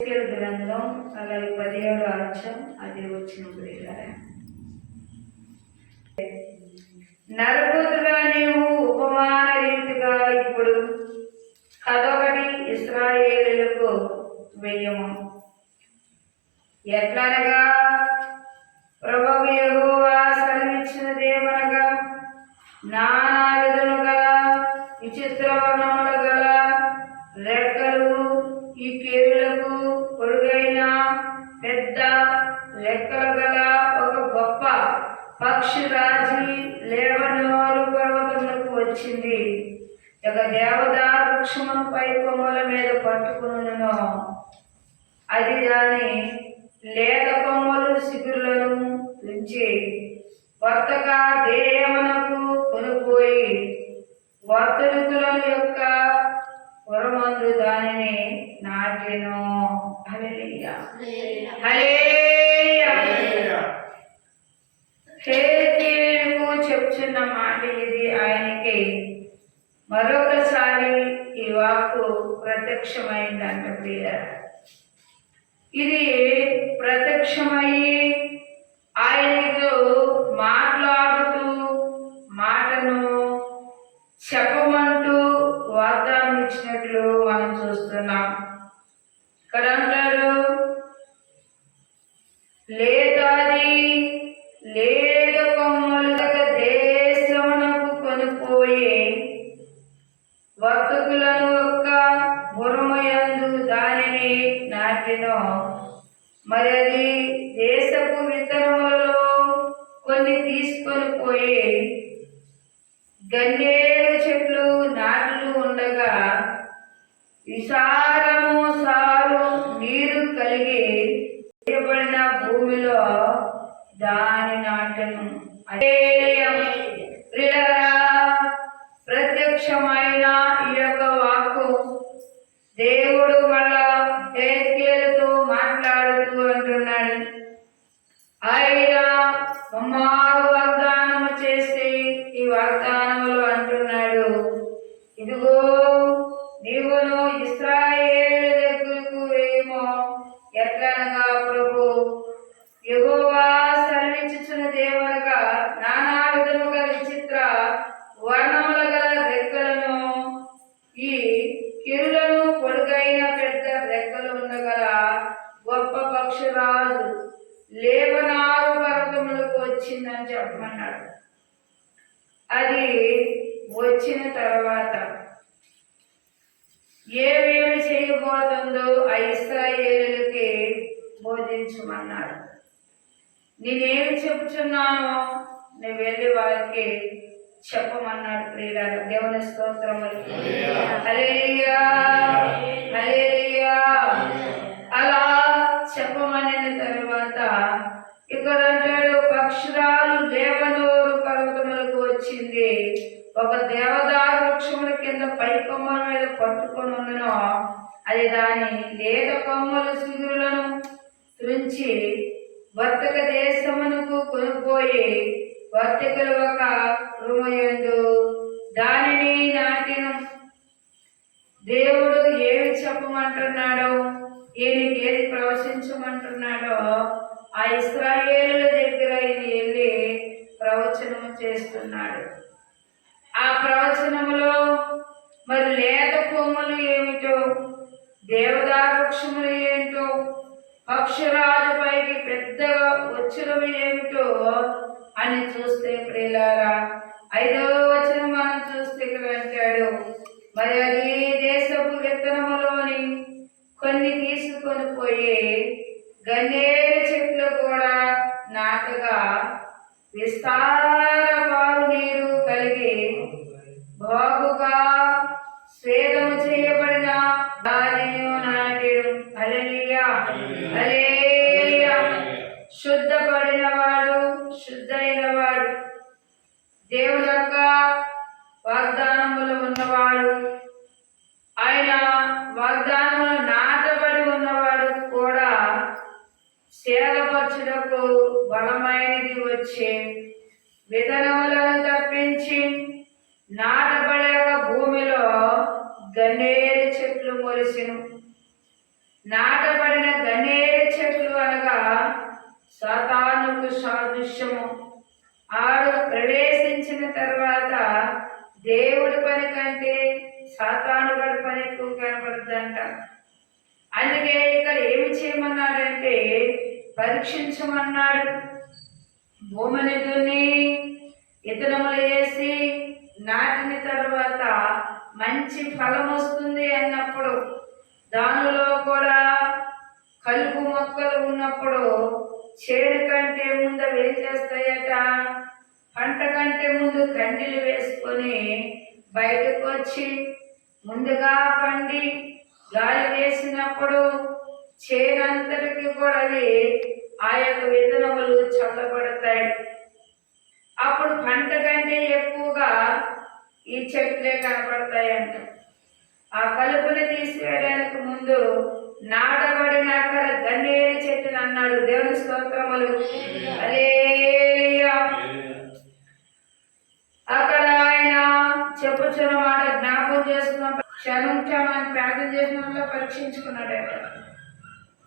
గ్రంథం అలాగే పదిహేడు అక్షం అది వచ్చిన ప్రియులారా. నీవు ఉపమాన రీతిగా ఇప్పుడు కదొకటి ఇస్రాయేలులకు వెయ్యము. ఎట్లనగా? ప్రభువు యెహోవా సెలవిచ్చినదేమనగా నానా విధములు గల విచిత్ర వర్ణములు గల రెక్కలు ఈ కేరులకు పక్షి రాజి లేవనోరు పర్వతములకు వచ్చింది. ఒక దేవదా వృక్షమును పై కొమ్మల మీద పట్టుకును అది దాని లేత కొమ్మలు శిఖురులను ఉంచి కొత్తగా దేహమునకు కొనుపోయి వర్తనుకులను యొక్క పురమందు దానిని నాటెను. హల్లెలూయా. హల్లెలూయా. హేతీయులకు చెప్తున్న మాట ఇది ఆయనకి. మరొకసారి ఈ వాక్కు ప్రత్యక్షమైందంట ప్రియ ఇది ప్రత్యక్షమయ్యి ఆయనతో మాట్లాడుతూ మాటను చెప్పమంటూ వాగ్దానం ఇచ్చినట్లు మనం చూస్తున్నాం. ఇక్కడ అంటారు నాటను అదే ప్రత్యక్షమైన ఈ యొక్క వాక్కు దేవుడు మళ్ళా పక్షురాజు లేవనారు పర్వతములకు వచ్చిందని చెప్పమన్నాడు. అది వచ్చిన తర్వాత ఏమేమి చేయబోతుందో ఆ ఇస్రాయేలులకి బోధించమన్నాడు. నేనేమి చెప్తున్నానో నువ్వు వెళ్ళి వారికి చెప్పమన్నాడు ప్రియులారా. దేవుని స్తోత్రములు. అలా చెప్పమనిన తర్వాత ఇక్కడ అంటాడు పక్షురాలు లేవనోరు పర్వతములకు వచ్చింది. ఒక దేవదారు వృక్షముల కింద పై కొమ్మల మీద పట్టుకొని ఉండను. అది దాని లేత కొమ్మలు సిగురులను తుంచి వర్తక దేశమునకు కొనుక్కోయి వర్తకులు ఒక రుమయందు దానిని నాటిన. దేవుడు ఏమి చెప్పమంటున్నాడు ఈయనకి ఏది ప్రవచించమంటున్నాడో ఆ ఇస్రాయేలుల దగ్గర ఈయన వెళ్ళి ప్రవచనము చేస్తున్నాడు. ఆ ప్రవచనములో మరి లేత కొమ్మలు ఏమిటో దేవదారు వృక్షములు ఏంటో పక్షురాజుపైకి పెద్దగా వచ్చినవి ఏమిటో అని చూస్తే ప్రియులారా ఐదవ వచనం మనం చూస్తే ఇక్కడ అంటాడు మరి అది బలమైనది వచ్చే విధనములను తప్పించి నాటబడక భూమిలో గన్నేరు చెట్లు మొలిసెను నాటబడిన గన్నేరు చెట్లు అనగా సాతానుకు సాదృశ్యము. ఆడు ప్రవేశించిన తర్వాత దేవుడి పని కంటే సాతాను గడి పని ఎక్కువ కనబడుతుందంట అందుకే ఇక్కడ ఏమి చేయమన్నాడంటే పరీక్షించమన్నాడు. భూమిని దున్ని ఇతనములు వేసి నాటిన తర్వాత మంచి ఫలం వస్తుంది అన్నప్పుడు దానిలో కూడా కలుపు మొక్కలు ఉన్నప్పుడు చేడు కంటే ముందు ఏం చేస్తాయట? పంట కంటే ముందు కండిలు వేసుకొని బయటకు వచ్చి ముందుగా పండి గాలి వేసినప్పుడు చేనంతటికి కూడా అవి ఆ యొక్క విత్తనములు చల్లబడతాయి. అప్పుడు పంట కంటే ఎక్కువగా ఈ చెట్లే కనపడతాయంట ఆ కలుపుని తీసివేయడానికి ముందు నాటబడిన అక్కడ గన్నేరు చెట్టుని అన్నాడు దేవుని స్తోత్రములు. అదే అక్కడ ఆయన చెప్పుచున్న మాట జ్ఞాపకం చేసుకున్న క్షణం క్షమాన్ని ప్రార్థన చేసిన వాళ్ళ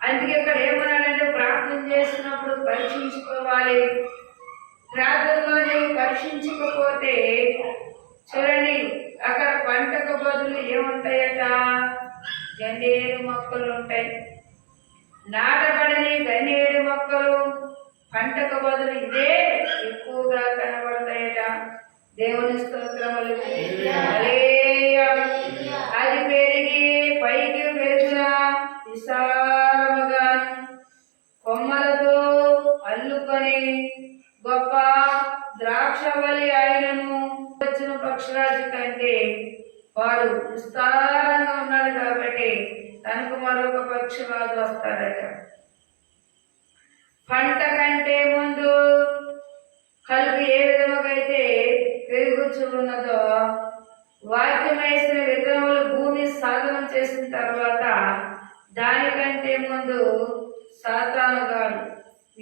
అందుకే ఇక్కడ ఏమన్నాడంటే ప్రార్థన చేసినప్పుడు పరీక్షించుకోవాలి. ప్రార్థనలో నీవు పరీక్షించకపోతే చూడండి అక్కడ పంటకు బదులు ఏముంటాయట? గన్నేరు మొక్కలు ఉంటాయి. నాటబడని గన్నేరు మొక్కలు పంటకు బదులు ఇదే ఎక్కువగా కనబడతాయట. దేవుని స్తోత్రములు. అది పెరిగి పైకి పెరుగునా విశాల గొప్ప ద్రాక్షవలి ఆయనను వచ్చిన పక్షరాజు కంటే వాడు విస్తారంగా ఉన్నాడు కాబట్టి తనకు మరొక పక్షరాజు వస్తాడట. పంట కంటే ముందు కలుపు ఏ విధముగా అయితే పెరుగుచు ఉన్నదో వాక్యం వేసిన విత్తనములు భూమి సాధనం చేసిన తర్వాత దానికంటే ముందు సాతానుగాడు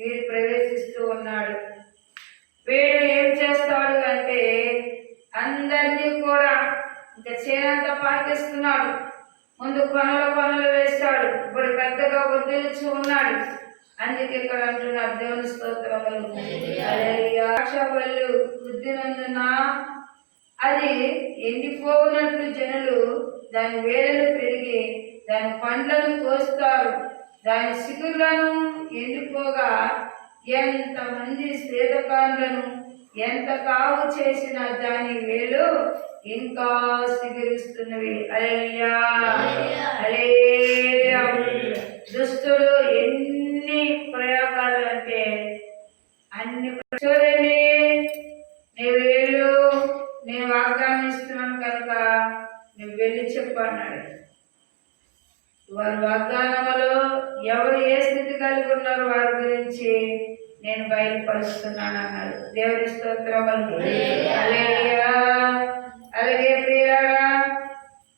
ప్రవేశిస్తూ ఉన్నాడు. వీడు ఏం చేస్తాడు అంటే అందరినీ కూడా ఇంకా చేనంతా పాటిస్తున్నాడు ముందు కొనలు కొనలు వేస్తాడు. ఇప్పుడు పెద్దగా వదిలించి ఉన్నాడు. అందుకే ఇక్కడ అంటున్నారు దేవుని స్తోత్రములు. హల్లెలూయా. వృద్ధినందున అది ఎండిపోనట్లు జనులు దాని వేలను పెరిగి దాని పండ్లను కోస్తారు. దాని సిగుళ్ళను ఎండిపోగా ఎంతమంది శ్వేతకాండ్లను ఎంత కావు చేసిన దాని వేలు ఇంకా సిగురిస్తున్నవి అలెలియా అలేలియా దుస్తుడు ఎన్ని ప్రయోగాలు అంటే అన్ని చూడండి నువ్వు వేలు నేను వాగ్దానం ఇస్తున్నాను కనుక నువ్వు వెళ్ళి చెప్పు అన్నాడు. వారి వాగ్దానములో ఎవరు ఏ స్థితి కలిగి ఉన్నారో వారి గురించి నేను బయలుపరుస్తున్నాను అన్నాడు దేవుని స్తోత్రములు. అలాగే ప్రియారా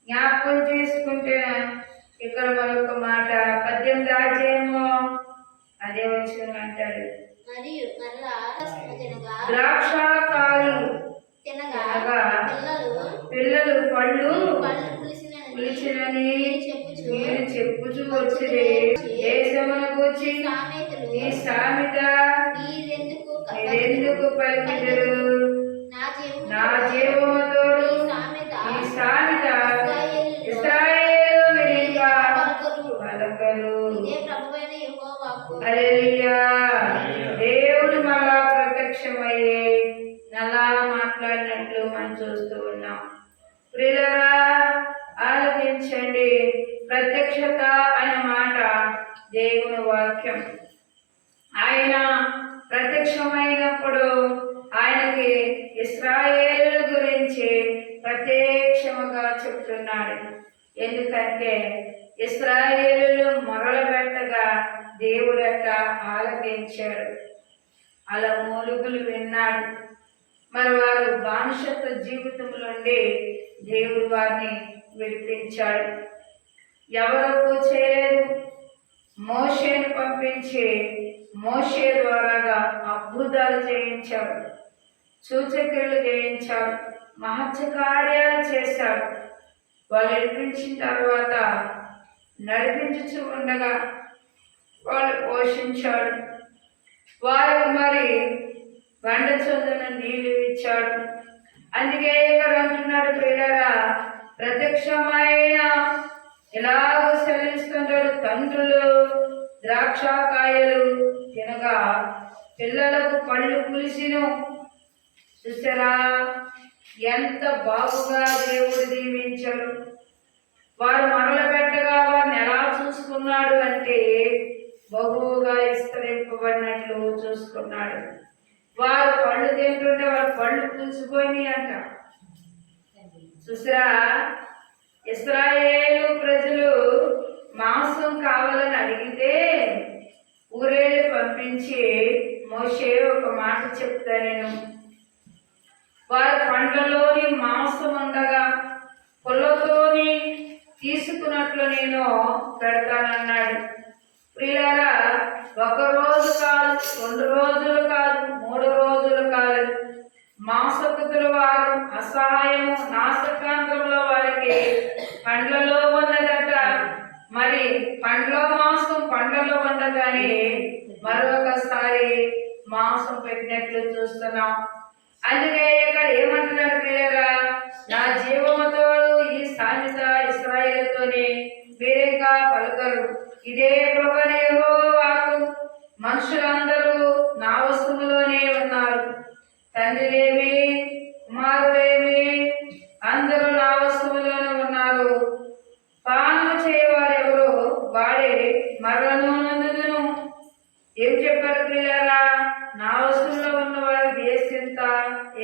జ్ఞాపకం చేసుకుంటే ఇక్కడ మరొక మాట పద్దెనిమిది అధ్యాయము అదే వచ్చిన అంటాడు. ద్రాక్షకాలు తినగా అనగా పిల్లలు పళ్ళు పళ్ళు పులిసినని పిలిచినని నేను చెప్పుచు వచ్చిరి. దేశమునకు వచ్చి? ఈ సామెత? మీరెందుకు పలికిదరు? నా నా సామెత. ఇస్రాయేలు. పలుకరు. దేవుడు మళ్ళా ప్రత్యక్షమయ్యే నలా మాట్లాడినట్లు మనం చూస్తూ ఉన్నాం. ప్రియులరా ప్రత్యక్షత అనే మాట దేవుని వాక్యం. ఆయన ప్రత్యక్షమైనప్పుడు ఆయనకి ఇస్రాయేలు గురించి ప్రత్యక్షముగా చెప్తున్నాడు. ఎందుకంటే ఇస్రాయేలు మొరలబెట్టగా దేవుడట ఆలకించాడు. అలా మూలుగులు విన్నాడు. మరి వారు బానిసత్వ జీవితంలో నుండి దేవుడు వారిని విడిపించాడు. ఎవరకు చేయలేదు? మోషేను పంపించి మోషే ద్వారాగా అద్భుతాలు చేయించాడు. సూచక్రియలు చేయించాడు. మహత్య కార్యాలు చేశాడు. వాళ్ళు నడిపించిన తర్వాత నడిపించుచు ఉండగా వాళ్ళు పోషించాడు. వారు మరి బండ చొందున నీళ్ళు ఇచ్చాడు. అందుకే ఇక్కడ అంటున్నాడు పిల్లరా ప్రత్యక్షమైన ఎలాగ సెలవిస్తుంటాడు తండ్రులు ద్రాక్షకాయలు తినగా పిల్లలకు పళ్ళు పులిసిను. చూసారా? ఎంత బాగుగా దేవుడు దీవించాడు. వారు మొదలు పెట్టగా వారిని ఎలా చూసుకున్నాడు అంటే బహువుగా విస్తరింపబడినట్లు చూసుకున్నాడు. వారు పళ్ళు తింటుంటే వారు పళ్ళు పులిసిపోయినాయి అంట చూసారా? ఇస్రాయేలు ప్రజలు మాంసం కావాలని అడిగితే ఊరేళ్ళు పంపించి మోషే ఒక మాట చెప్తా నేను. వారి పండ్లలోని మాంసం ఉండగా పొలతోని తీసుకున్నట్లు నేను పెడతానన్నాడు. ప్రియులారా ఒక రోజు కాదు రెండు రోజులు కాదు మూడు రోజులు కాదు మాంసపుతుల వారు అసహాయము నాశకాంతముల వారికి పండ్లలో ఉన్నదట మరి పండ్లో మాంసం పండ్లలో ఉండగానే మరొకసారి మాంసం పెట్టినట్లు చూస్తున్నాం. అందుకే ఇక్కడ ఏమంటున్నాడు ప్రియరా నా జీవముతో ఈ సామెత ఇస్రాయేలుతోనే వేరేగా పలుకరు. ఇదే ప్రభునేవో వాకు మనుషులందరూ నా వస్తువులోనే ఉన్నారు. తండ్రిలేమి కుమారుడేమి అందరూ నా వస్తువులోనే ఉన్నారు. పాలన చేయవారెవరు వాడే మరణను నందుదును. ఏం చెప్పారు ప్రియారా నా వస్తువులో ఉన్న వారికి ఏ చింత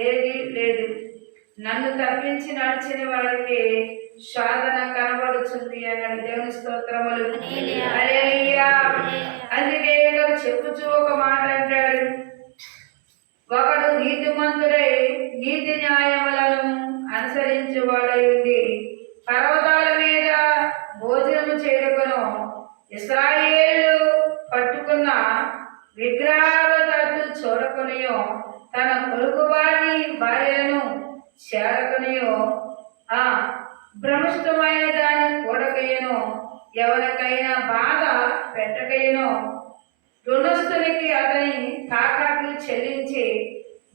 ఏది లేదు. నన్ను తప్పించి నడిచిన వారికి సాధన కనబడుతుంది అన్నాడు దేవుని స్తోత్రములు. అందుకే ఇక్కడ చెప్పుచూ ఒక మాట అంటాడు. ఒకడు నీతిమంతుడై నీతి న్యాయములను అనుసరించువాడయుండి పర్వతాల మీద భోజనము చేరుకును ఇస్రాయేలు పట్టుకున్న విగ్రహాల తట్టు చూడకునియో. తన కొడుకు వారి భార్యలను చేరకునియో. ఆ భ్రమిష్టమైన దాన్ని కూడకయ్యను ఎవరికైనా బాధ పెట్టకయ్యను రుణస్థునికి అతని తాకట్లు చెల్లించి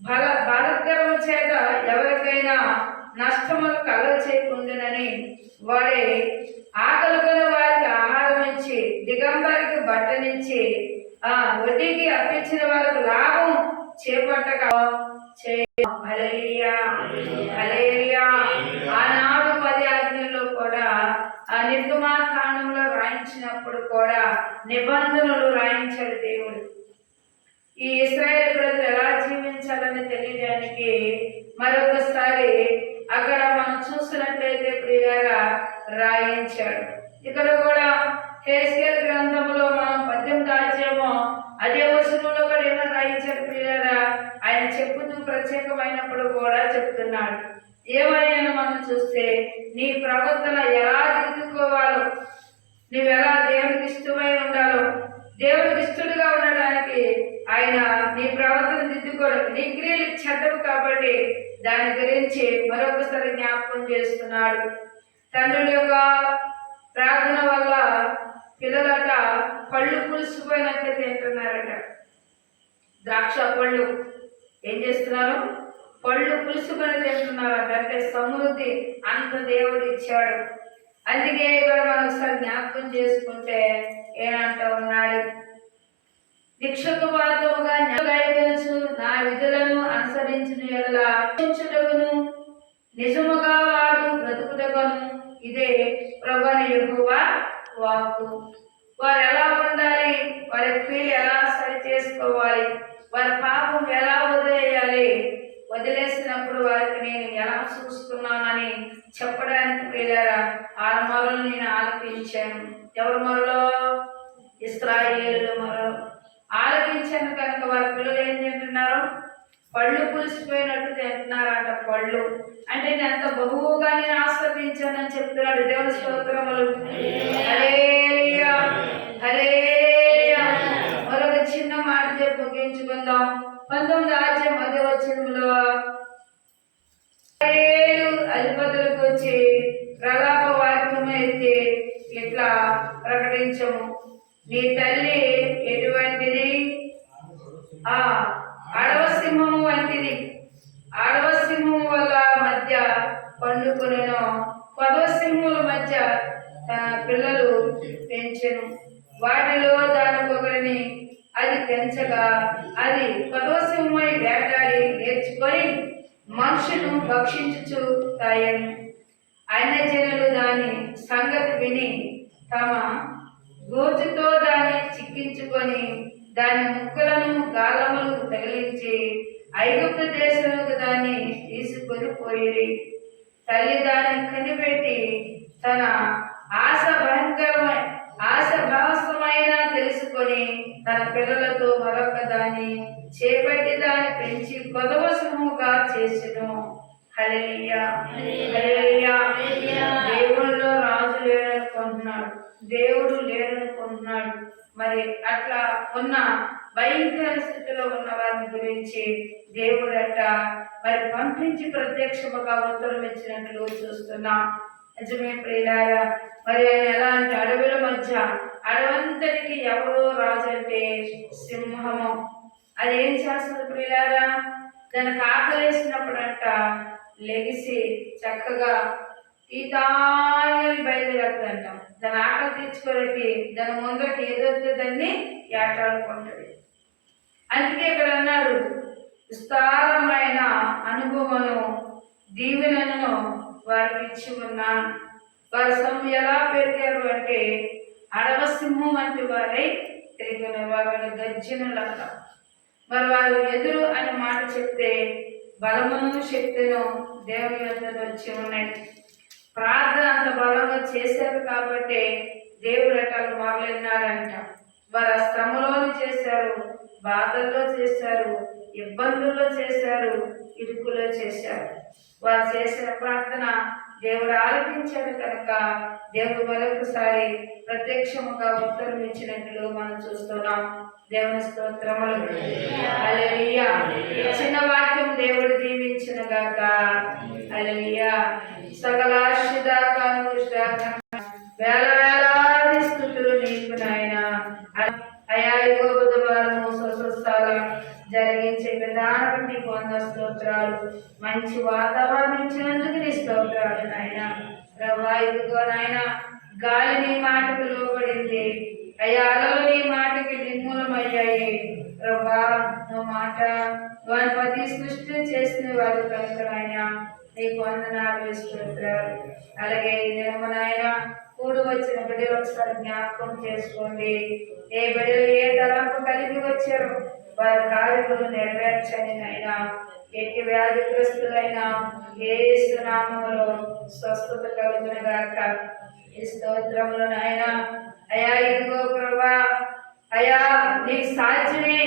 బల బలత్కరము చేత ఎవరికైనా నష్టములు కలగ చేయకుండానని వాడే ఆకలికొని వారికి ఆహారం ఇచ్చి దిగంబరికి బట్టనిచ్చి ఆ వడ్డీకి అప్పించిన వారికి లాభం చేపట్టక చే- నిర్గమాకాండంలో రాయించినప్పుడు కూడా నిబంధనలు రాయించాడు దేవుడు. ఈ ఇస్రాయేల్ ప్రజలు ఎలా జీవించాలని తెలియడానికి మరొకసారి అక్కడ మనం చూసినట్లయితే ప్రియారా రాయించాడు. ఇక్కడ కూడా హేస్కేల్ గ్రంథంలో మనం పద్యం దాచామో అదే వచనంలో కూడా ఏమైనా రాయించాడు ప్రియారా ఆయన చెప్పుతూ ప్రత్యేకమైనప్పుడు కూడా చెప్తున్నాడు. ఏమైనా మనం చూస్తే నీ ప్రవర్తన ఎలా దిద్దుకోవాలో నువ్వెలా ఎలా దేవునికి ఇష్టమై ఉండాలో దేవునికి ఇష్టడుగా ఉండడానికి ఆయన నీ ప్రవర్తన దిద్దుకోవడం నీ క్రియలు చెడ్డవు కాబట్టి దాని గురించి మరొకసారి జ్ఞాపకం చేస్తున్నాడు. తండ్రుల యొక్క ప్రార్థన వల్ల పిల్లలట పళ్ళు పులిసిపోయినట్టు తింటున్నారట ద్రాక్ష పళ్ళు ఏం చేస్తున్నారు? పళ్ళు పులుసుకొని తింటున్నారు అంటే సమృద్ధి అంత దేవుడు ఇచ్చాడు అందుకే ఇక్కడ మనం ఒకసారి జ్ఞాపకం చేసుకుంటే ఏమంటా ఉన్నాడు? నిక్షకుపాతముగా న్యాయగలుచు నా విధులను అనుసరించిన ఎడలా నిజముగా వాడు బ్రతుకుటకును ఇదే ప్రభుని యెహోవా వాకు వారు ఎలా ఉండాలి? వారి క్రియలు ఎలా సరి చేసుకోవాలి వారి పాపం ఎలా వదిలేయాలి? వదిలేసినప్పుడు వారికి నేను ఎలా చూస్తున్నానని చెప్పడానికి ప్రియులారా ఆరు మొరలు నేను ఆలపించాను ఎవరి మొరలో? ఇస్రాయేలు మొరలు ఆలపించాను కనుక వారి పిల్లలు ఏం తింటున్నారు? పళ్ళు పులిసిపోయినట్టు తింటున్నారంట పళ్ళు. అంటే నేను ఎంత బహువుగా నేను ఆస్వాదించానని చెప్తున్నాడు దేవుని స్తోత్రములు. హల్లెలూయా. హల్లెలూయా. మరొక చిన్న మాట చెప్పి ముగించుకుందాం. పంతొమ్మిది ఆజ్యం అదే వచ్చిందో ఏడు అధిపతులకు వచ్చి ప్రలాప వాక్యం ఇట్లా ప్రకటించము? నీ తల్లి ఎటువంటిది? ఆ అడవ సింహము వంటిది. ఆడవ సింహము వల్ల మధ్య పండుకొనను. పదవ సింహముల మధ్య తన పిల్లలు పెంచెను. వాటిలో దానికొకరిని అది పెంచగా అది పదవ వేటాడి నేర్చుకొని మనుషును భక్షించుచు తాయను అన్య జనులు దాని సంగతి విని తమ గోచుతో దాన్ని చిక్కించుకొని దాని ముక్కలను గాలములు తగిలించి ఐగుప్తు దేశంలోకి దాన్ని తీసుకొని పోయి తల్లి దాన్ని కనిపెట్టి తన ఆశ భయంకరమైన ఆశ భావస్థమైన తెలుసుకొని తన పిల్లలతో మరొక దాన్ని చేపట్టి దాన్ని పెంచి పదవ సింహముగా చేసెను. దేవుళ్ళో రాజు లేడనుకుంటున్నాడు. దేవుడు లేడనుకుంటున్నాడు. మరి అట్లా ఉన్న భయంకర స్థితిలో ఉన్న వారిని గురించి దేవుడట మరి పంపించి ప్రత్యక్షముగా ఉత్తరం ఇచ్చినట్లు చూస్తున్నాం. నిజమే ప్రియులారా మరి ఆయన ఎలాంటి అడవుల మధ్య అడవంతటికి ఎవరో రాజు అంటే సింహము. అది ఏం చేస్తుంది ప్రియులారా? దానికి ఆకలేసినప్పుడంట లెగిసి చక్కగా ఈ తాయని బయలుదేరుతుందంట. దాని ఆకలి తీర్చుకోవడానికి దాని ముందరకి ఏదైతే దాన్ని ఏటాడుకుంటుంది. అందుకే ఇక్కడ అన్నాడు విస్తారమైన అనుభవమును దీవెనను వారికి ఇచ్చి ఉన్నాను. వారి సొమ్ము ఎలా పెరిగారు అంటే అడవ సింహం వంటి వారై తిరిగిన వారి గర్జనులంట మరి వారు ఎదురు అనే మాట చెప్తే బలమును శక్తిను దేవుని వద్దకు వచ్చి ఉన్నాయి ప్రార్థన అంత బలంగా చేశారు కాబట్టి దేవుడు అటలు మొదలెన్నాడంట వారు శ్రమలోనే చేశారు బాధల్లో చేశారు ఇబ్బందుల్లో చేశారు ఇరుకులో చేశారు వారు చేసిన ప్రార్థన దేవుడు ఆలపించాడు కనుక దేవుడు మరొకసారి ప్రత్యక్షముగా ఉత్తరం ఇచ్చినట్లు మనం చూస్తున్నాం. దేవుని స్తోత్రములు. అలలియా చిన్న వాక్యం దేవుడు దీవించిన గాక. అలలియా సకల వేల వేల విధానం స్తోత్రాలు. మంచి వాతావరణం ఇచ్చినందుకు నీ స్తోత్రాలు నాయన. ప్రభా ఇదిగో నాయన గాలి నీ మాటకు లోబడింది. అయ్యా అలలు నీ మాటకి నిర్మూలమయ్యాయి. ప్రభా నువ్వు మాట వారి ప్రతి సృష్టి చేసిన వారు కనుక నాయన నీకు వందనాలు స్తోత్రాలు. అలాగే ఈ దినము నాయన కూడు వచ్చిన బిడ్డలు ఒకసారి జ్ఞాపకం చేసుకోండి. ఏ బిడ్డలు ఏ తలంపు కలిగి వచ్చారు వారి కార్యములు నెరవేర్చని నాయన ఎట్టి వ్యాధిగ్రస్తులైన ఏ సునామంలో స్వస్థత కలుగునగాక ఈ స్తోత్రములు నాయన అయా ఇదిగో ప్రభా అయా నీకు సాధ్యమే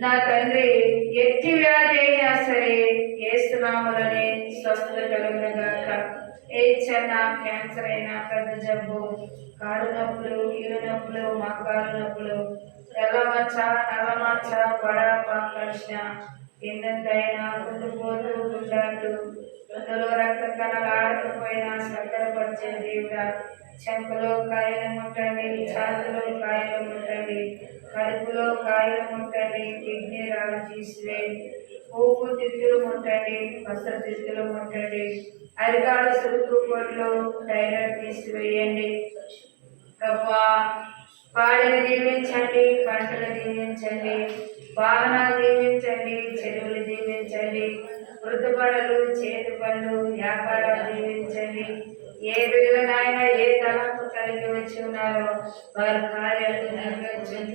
నా తండ్రి ఎట్టి వ్యాధి అయినా సరే ఏ ఏసునాములని స్వస్థత కలుగునగాక ఏ చిన్న క్యాన్సర్ అయినా పెద్ద జబ్బు కారు నొప్పులు ఇరు నొప్పులు మకాలు నొప్పులు తెల్లమచ్చ నల్లమచ్చ పడాపాకర్షణ ఎంతైనా కుండిపోతూ గుడ్లాటు అందులో రక్త కణాలు ఆడకపోయినా సక్కర దేవుడా. చెంపలో కాయలు ముట్టండి ఛాతీలో కాయలు ముట్టండి కడుపులో కాయలు ముట్టండి కిడ్నీ రాళ్ళు తీసివే. ఊపు తిత్తులు ముట్టండి పసర తిత్తులు ముట్టండి. అరికాల సురుకు పొట్లు థైరాయిడ్ తీసివేయండి. ప్రభా పాడిని దీవించండి పంటలు దీవించండి వాహనాలు దీవించండి చెరువులు దీవించండి మృతుపడలు చేతి పనులు వ్యాపారాలు దీవించండి ఏ బిడ్డలనైనా ఏ తలంపు కలిగి వచ్చి ఉన్నారో వారి కార్యాలు నెరవేర్చండి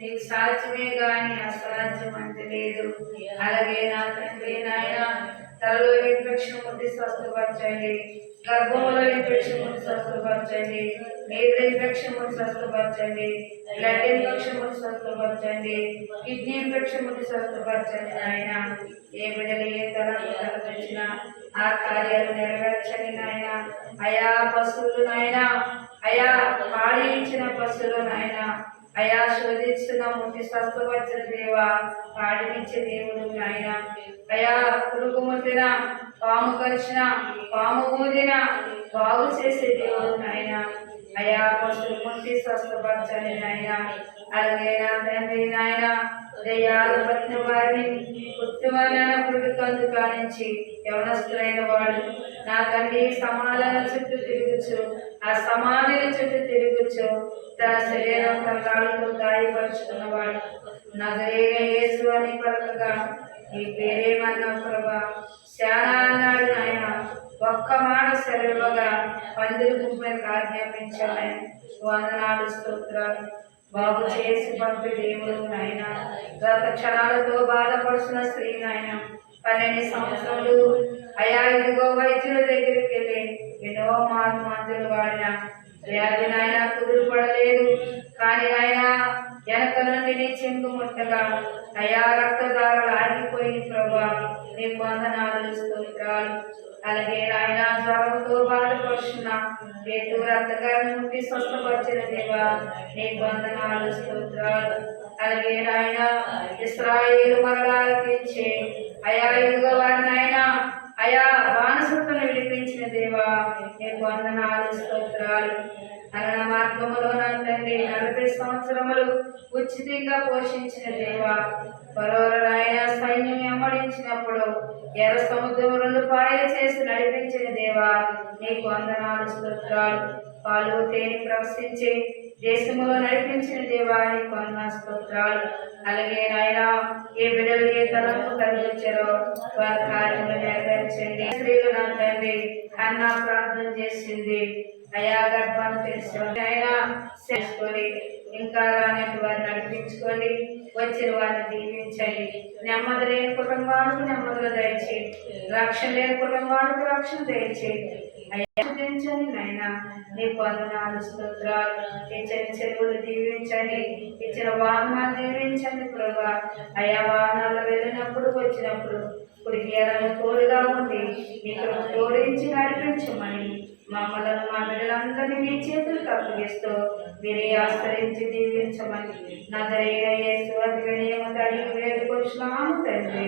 నీకు సాధ్యమే కానీ అసాధ్యం అంటే లేదు. అలాగే నా తండ్రి నాయన తలలో ఇన్ఫెక్షన్ ఉండి స్వస్థపరచండి. గర్భంలో ఇన్ఫెక్షన్ ఉండి స్వస్థపరచండి. నేత్ర ఇన్ఫెక్షన్ ఉండి స్వస్థపరచండి. బ్లడ్ ఇన్ఫెక్షన్ ఉండి స్వస్థపరచండి. కిడ్నీ ఇన్ఫెక్షన్ ఉండి స్వస్థపరచండి నాయన. ఏ బిడ్డలు ఏ తరంలో కలగచ్చినా ఆ కార్యాలు నెరవేర్చండి నాయన. అయా పశువులు నాయన. అయా పాడించిన పశువులు నాయన. అయా శోధిస్తున్న ముట్టి స్వస్థపరిచిన దేవ పాడిపించే దేవుడు నాయన. అయా పురుగు పాము కరిచిన పాము ఊదిన బాగు చేసే దేవుడు ఆయన అయా పశువులు ముట్టి స్వస్థపరచండి నాయన. అలాగే నా తండ్రి నాయన దయ్యాలు వారిని ఉత్తమైన పురుడు కందు కానించి యవనస్తులైన వాడు నా తండ్రి సమాధాన చుట్టూ తిరుగుచు ఆ సమాధుల చుట్టూ తిరుగుచు తన శరీరం కళ్ళాలతో గాయపరుచుకున్నవాడు నగరేన యేసు అని పలకగా నీ పేరేమన్నా ప్రభా? శానా అన్నాడు నాయన. ఒక్క మాట సెలవుగా పందిరి గుంపులకు ఆజ్ఞాపించాను వందనాలు స్తోత్రాలు. బాగు చేసి పంపి దేవుడు నాయన. గత క్షణాలతో బాధపడుతున్న స్త్రీ నాయన పన్నెండు సంవత్సరాలు అయా ఇదిగో వైద్యుల దగ్గరికి వెళ్ళి ఎన్నో మార్పు మందులు వాడిన. వ్యాధి నాయన కుదురు పడలేదు. కానీ ఆయన వెనక నుండి నీ చెంగు ముట్టగా అయా రక్తదారులు ఆగిపోయి ప్రభా నీ వందనాలు స్తోత్రాలు. అలాగే ఆయన జ్వరంతో బాధపడుచున్న పేటు రక్తగారిని ముట్టి స్వస్థపరిచిన దేవా నీ వందనాలు స్తోత్రాలు. అలాగే నాయన ఇస్రాయేలు మరలాలకించి అయా ఇదిగో వారిని ఆయన అయా బానిసత్తును విడిపించిన దేవా నీ వందనాలు స్తోత్రాలు. మరణ మార్గములో నా తండ్రి నలభై సంవత్సరములు ఉచితంగా పోషించిన దేవా పరోరాయన సైన్యం వెంబడించినప్పుడు ఎర్ర సముద్రం రెండు పాయలు చేసి నడిపించిన దేవా నీకు వందనాలు స్తోత్రాలు. పాలు తేని ప్రవశించే దేశంలో నడిపించిన దేవాన్ని నీకు స్తోత్రాలు. అలాగే నాయన ఏ బిడ్డలు ఏ తలంపు కలిగించారో వారి కార్యములు నెరవేర్చండి. స్త్రీలు నా తండ్రి అన్న ప్రార్థన చేసింది. అయా గర్భం తెలుసుకొని అయినా చేసుకొని ఇంకా రాని వారిని నడిపించుకొని వచ్చిన వారిని దీవించండి. నెమ్మది లేని కుటుంబానికి నెమ్మదిగా దయచేయండి. రక్షణ లేని కుటుంబానికి రక్షణ దయచేయండి. అయ్యా దీవించండి నాయన నీ వందనాలు స్తోత్రాలు ఇచ్చిన చెరువులు దీవించండి ఇచ్చిన వాహనాలు దీవించండి ప్రభా. అయా వాహనాలు వెళ్ళినప్పుడు వచ్చినప్పుడు కుడికి ఎడమ తోడుగా ఉండి ఇక్కడ తోడించి నడిపించమని మమ్మల్ని మా బిడ్డలందరినీ మీ చేతులకు అప్పగిస్తూ మీరే ఆశ్రయించి దీవించమని నా దయ యేసు అతి వినయము వేడుకొచ్చున్నాము తండ్రి